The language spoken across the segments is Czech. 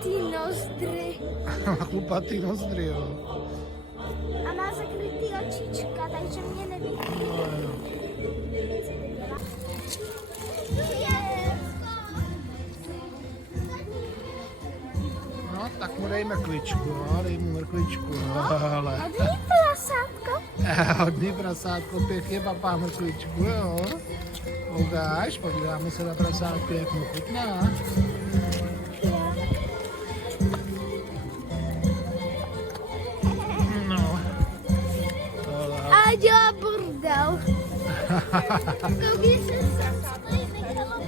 chlupatý nozdry. Chlupatý nozdry, jo. A má zakrytý očička, takže mě nevidí. No, tak mu dej mrkvičku, no, dej mu mrkvičku, no, ale. Hodný prasátko. Hodný prasátko, pěkně papá mrkvičku, jo. Ukáž, podíváme se na prasátku, jak mu chutná. No. A dělá bordel. Koukej se.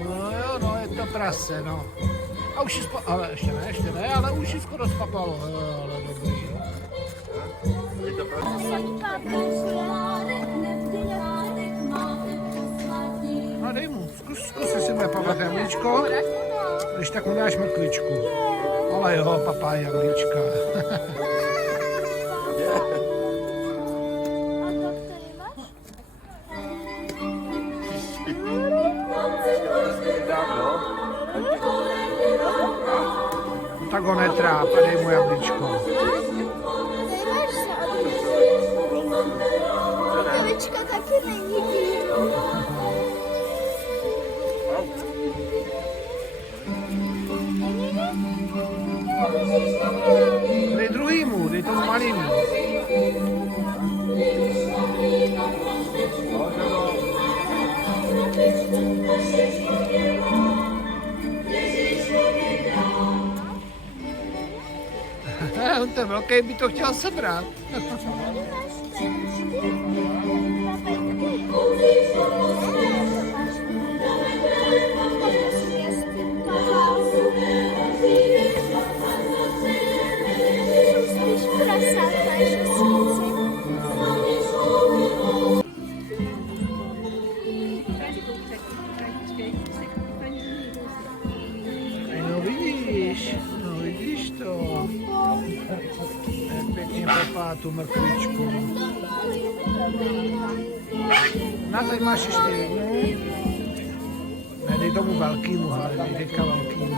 No jo, no, je to prase, no. A už ji ale ještě ne, ale už ji skoro spapalo, jo, ale dobrý, jo. No dej mu, zkus si bude papat jablíčko, když tak mu dáš mrkvičku. Ale jo, papá jablíčka. Tak ho netráp a dej mu jablíčko. Jablíčko taky není. Dej druhýmu, dej tomu malýmu. On ten velký by to chtěl sebrat. No vidíš to. Pěkně papá tu mrkvičku. Na tady máš ještě jednu. Ne, dej tomu velkýmu, ale dej teďka velkýmu.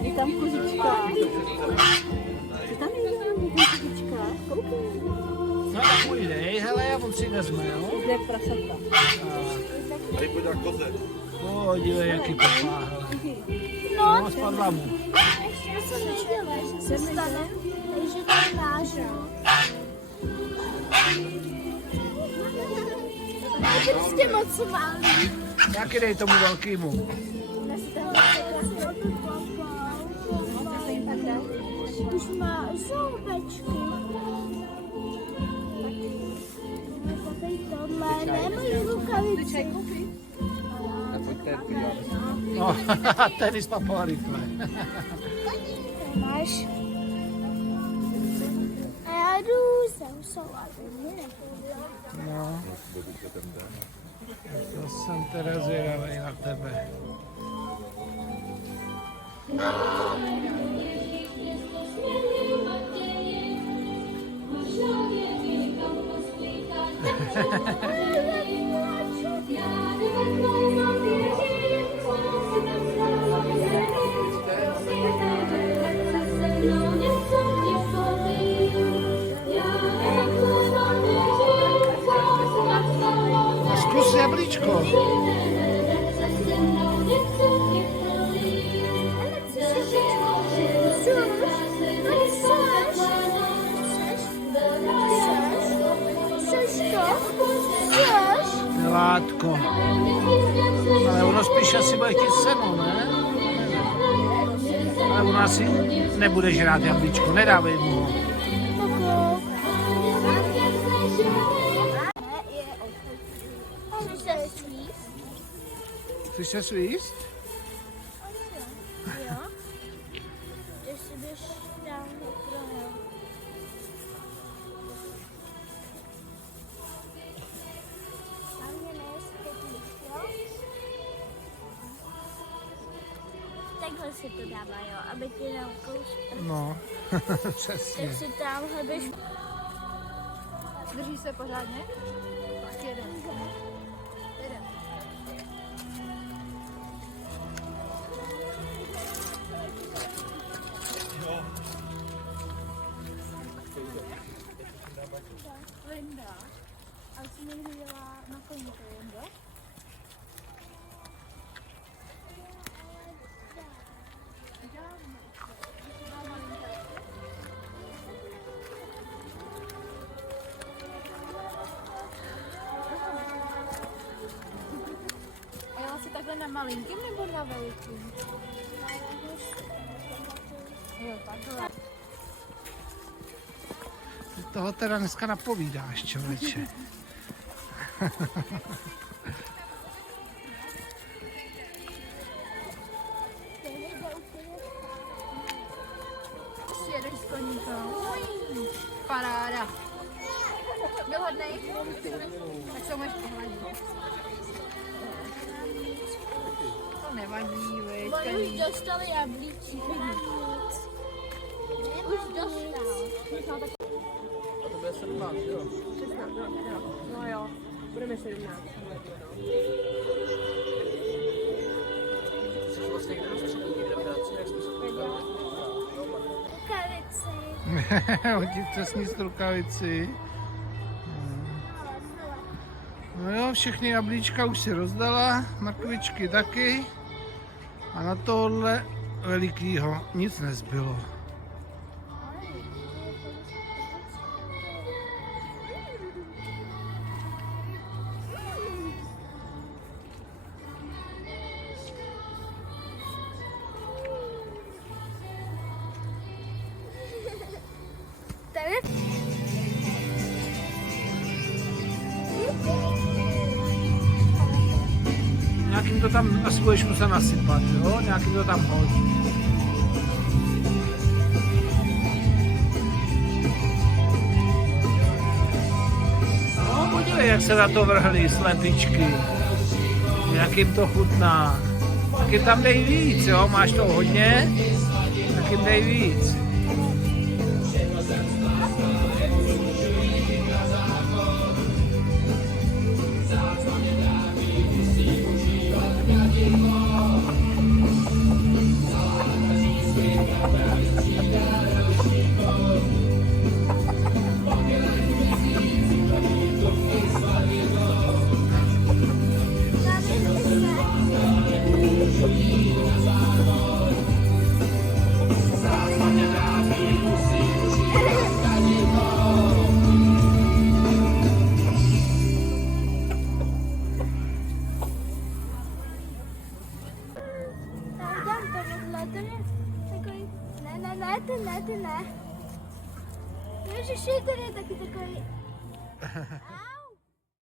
Je tam kozička. Je tam kozička. Koukej. No tak mu dej, hele, on si vezme, jo? Jak prasata. Tady pojď jak koze. Dívej, jaký papá, hele. No, spadla mu. Já jsem nevěděla, že se stane, takže to vážu. Je prostě moc malý. Taky dej tomu velkýmu. Už má zoubečky. Tady tohle, nemají rukavice. No, tenis papá rychle. Máš? A já jdu sem solavě. No. To jsem teda zvědavej na tebe. Zkus jablíčko. Látko. Ale ono spíš asi bude chtít seno, ne? Ale ono asi nebude žrát jablíčko, nedávej mu ho. Chceš se svíst? Jo. Ty si běž tam prohel. Takhle si to dává, jo, aby ti neukoušel. No, přesně. Tak si tamhle běž. Drží se pořádně? Tak jeden. Jeden. Linda. A co někdy dělá na koně, to Linda? A jela si takhle na malinkým nebo na velikým? Jo, takhle. Ty toho teda dneska napovídáš, člověče. Jedeš s koníkem. Paráda. Byl hodnej? Tak se umíš pohladit. To nevadí, veď. Oni už dostali jablíčky. Už dostal. A to bude 17, jo? 16, jo. No jo, budeme 17. Jsi vlastně někde do střední, někde v práci, jak jsme se potkali? Rukavici. Hodí přesně z rukavici. No jo, všechny jablíčka už si rozdala, mrkvičky taky. A na tohle velikýho nic nezbylo. Tady? Nějakým to tam asi budeš muset nasypat, jo? Nějakým to tam hodí. No, podívej, jak se na to vrhly slepičky. Jak jim to chutná. Tak jim tam dej víc, jo? Máš to hodně, tak jim dej víc. Ty ne. Ježiši, ten je taky takový.